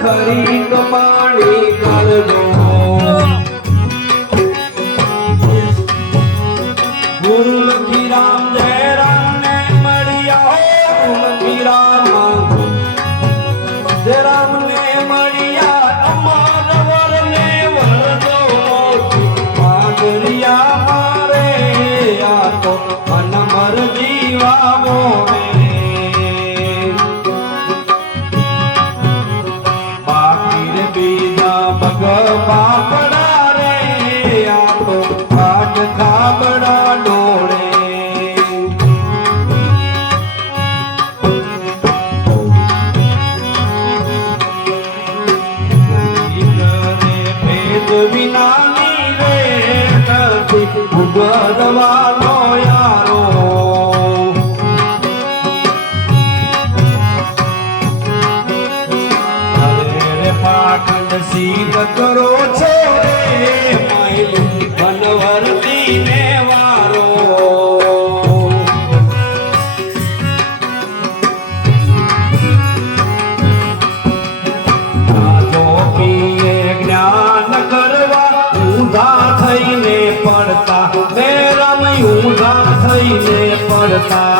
ખરી કમાણી કરજો ગુરુ લખી રામ જય રામ ને મળ્યા લખી રામ જય રામ ને મળ્યા અમાર વર ને વરજો પાગરિયા મારે આ તો મન મર જીવાવો બાપડા રે આ તો ખાટ ખાબડા ડોળે ભેદ વિનાની રે નથી ઉગરવાનો યારો સીધ કરો છો રે માયલું વનવરતી ને વારો આજો પીએ જ્ઞાન કરવા ઊંધા થઈને પડતા તે રમ ઊંધા થઈને પડતા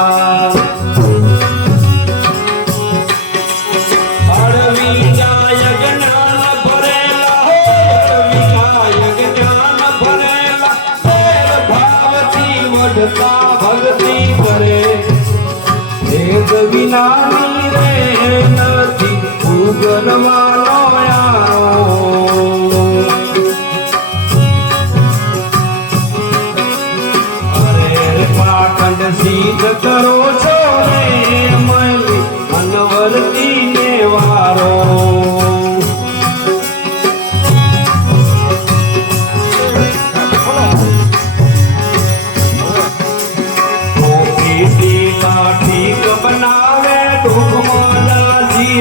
ભક્તિ કરે ભેદ વિનાની રે નથી ઉગરવાનો યારો અરે પાટણ સિદ્ધ કરો છો રે મળી અનવરતી ને વારો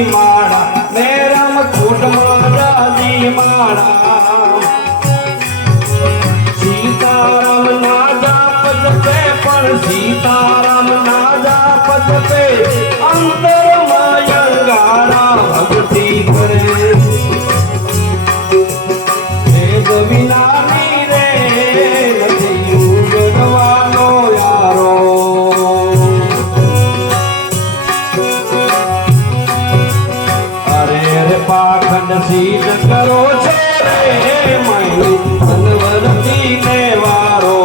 માળા મેરમ કુટ મારા જી માળા सीताराम नाजा पद पे अंतर मायंगारा भक्ति करे वेद विनानी रे નથી ઉગડવાનો યારો અરે રે પાખંડ સિદ્ધ કરો છો રે મય અનવરતી ને વારો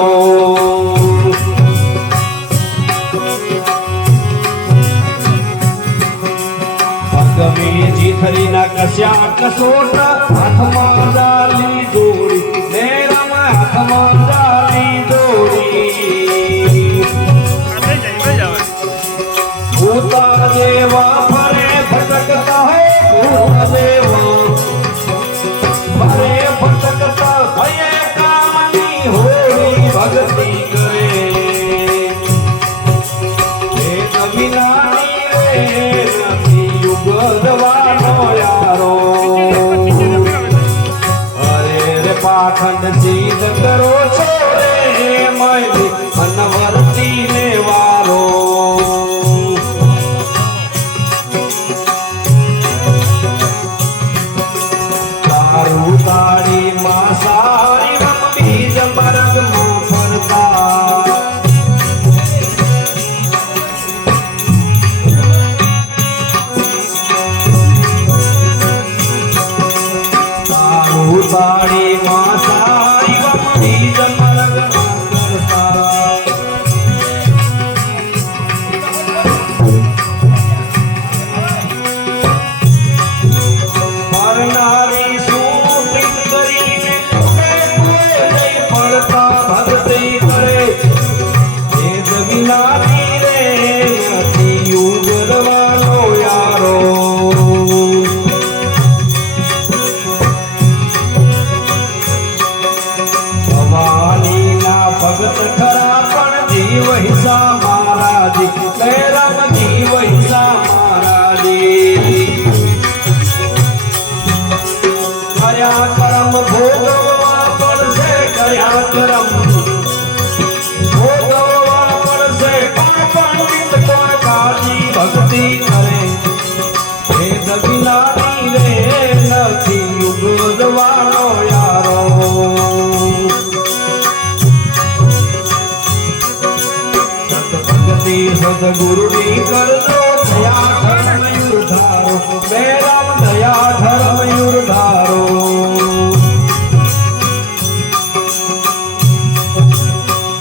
ગમે જીથરીના કસ્યા કસોટ હાથમાં ડાલી દોડી ને રમ હાથમાં ડાલી દોડી ભૂતા જેવા ફરે ભટકતા હે ભૂતા જેવા ફરે ભટકતા ભયે કામની હોળી ભક્તિ કરે હે કવિનાની રે ગોદવાનો યારો અરે રે પાખંડ સિદ્ધ કરો છો રે મય અનવરતી ને વારો તારું તાળી માં સારી બીજ મરગમાં ફરતા ઉતાળી માં સારી વમણી જમરગમાં કરતા મરનારી શૂટિંગ કરીને જઈ પડતા ભક્તિ કરે વેદ વિનાની રે નથી ઉગડવાનો યારો ભગત ખરા પણ જીવ હિસા મહારાજી કૈરમ જીવ હિસા મહારાજી કર્યા કર્મ ભોગવવા પડશે કર્યા કર્મ ભોગવવા પડશે પણ પંડિત કોણ કાજી ભક્તિ કરે વેદ વિનાની રે નથી ઉગડવાનો યારો સદગુરુની કરજો દયા ધર્મ યુરધારો બેરામ દયા ધર્મ યુરધારો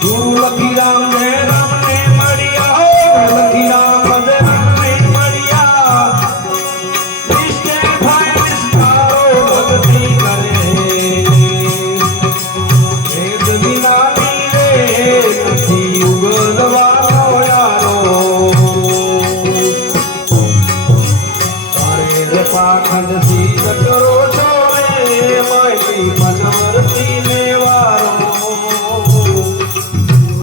તું લખી રામ ને રામ ને મળ્યા લખી રામ ને રામ ને મળ્યા નિશ્ચય થાય નિષ્કારો ભક્તિ કરે વેદ વિનાની રે નથી ઉગડવા પાખંડ સિદ્ધ કરો